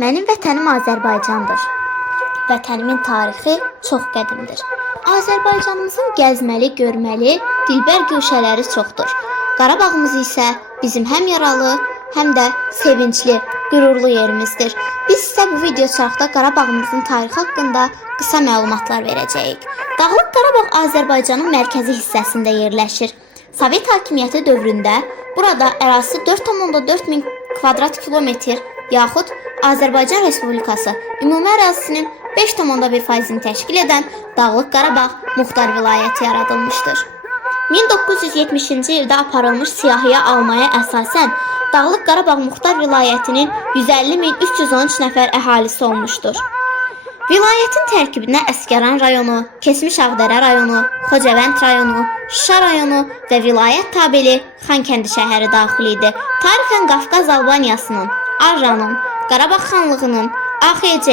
Mənim vətənim Azərbaycandır. Vətənimin tarixi çox qədimdir. Azərbaycanımızın gəzməli, görməli, dilbər güşələri çoxdur. Qarabağımız isə bizim həm yaralı, həm də sevincli, qürurlu yerimizdir. Biz sizə bu video çarxda Qarabağımızın tarixi haqqında qısa məlumatlar verəcəyik. Dağlıq Qarabağ Azərbaycanın mərkəzi hissəsində yerləşir. Sovet hakimiyyəti dövründə burada ərazisi 4,4 min kvadrat kilometr yaxud Azərbaycan Respublikası ümumi ərazisinin 5,1%-ni təşkil edən Dağlıq Qarabağ Muxtar Vilayəti yaradılmışdır. 1970-ci ildə aparılmış siyahıya almaya əsasən Dağlıq Qarabağ Muxtar Vilayətinin 150.313 nəfər əhalisi olmuşdur. Vilayətin tərkibinə Əsgəran rayonu, Keçmiş Ağdərə rayonu, Xocavənd rayonu, Şuşa rayonu və vilayət tabeli Xankəndi şəhəri daxil idi. Tarixən Qafqaz Albaniyasının, Arranın, Qarabağ xanlığının, AXC,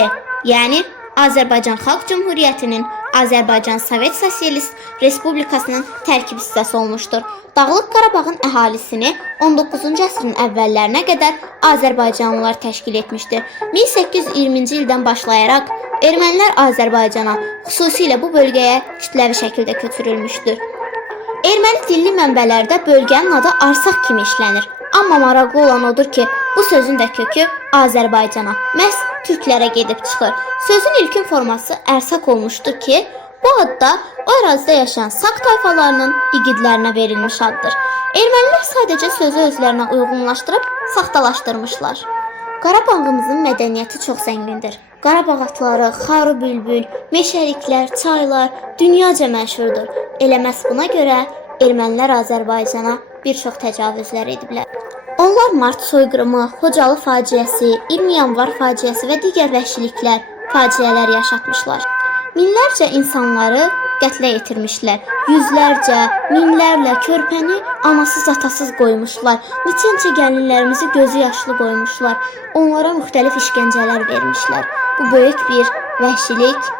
yəni Azərbaycan Xalq Cümhuriyyətinin Azərbaycan Sovet Sosialist Respublikasının tərkib hissəsi olmuşdur. Dağlıq Qarabağın əhalisini 19-cu əsrin əvvəllərinə qədər Azərbaycanlılar təşkil etmişdir. 1820-ci ildən başlayaraq ermənilər Azərbaycana, xüsusilə bu bölgəyə kütləvi şəkildə köçürülmüşdür. Erməni dilli mənbələrdə bölgənin adı Arsaq kimi işlənir. Amma maraqlı olan odur ki, bu sözün də kökü Azərbaycana, məhz türklərə gedib çıxır. Sözün ilkin forması ərsaq olmuşdur ki, bu ad da o ərazidə yaşayan Sak tayfalarının igidlərinə verilmiş addır. Ermənilər sadəcə sözü özlərinə uyğunlaşdırıb saxtalaşdırmışlar. Qarabağımızın mədəniyyəti çox zəngindir. Qarabağ atları, xarı bülbül, meşəliklər, çaylar dünyaca məşhurdur. Elə məhz buna görə ermənilər Azərbaycana bir çox təcavüzlər ediblər. Onlar Mart soyqırımı, Xocalı faciəsi, 20 yanvar faciəsi və digər vəhşiliklər, faciələr yaşatmışlar. Minlərcə insanları qətlə yetirmişlər. Yüzlərcə, minlərlə körpəni anasız atasız qoymuşlar. Neçə gəlinlərimizi gözü yaşlı qoymuşlar. Onlara müxtəlif işgəncələr vermişlər. Bu böyük bir vəhşilik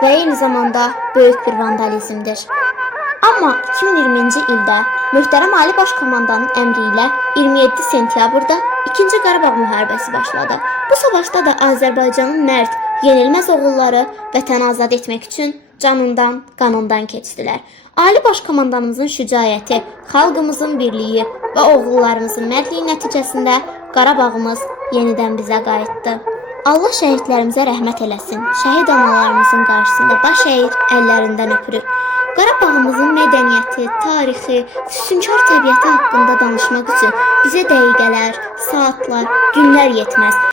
və eyni zamanda böyük bir vandalizmdir. Amma 2020-ci ildə möhtərəm Ali Baş Komandanın əmri ilə 27 sentyabrda 2-ci Qarabağ müharibəsi başladı. Bu savaşda da Azərbaycanın mərd, yenilməz oğulları vətəni azad etmək üçün canından, qanından keçdilər. Ali Baş Komandanımızın şücaəti, xalqımızın birliyi və oğullarımızın mərdliyi nəticəsində Qarabağımız yenidən bizə qayıtdı. Allah şəhidlərimizə rəhmət eləsin. Şəhid analarımızın qarşısında baş əyir, əllərindən öpürük. Qarabağımızın mədəniyyəti, tarixi, füsunkar təbiəti haqqında danışmaq üçün bizə dəqiqələr, saatlar, günlər yetməz.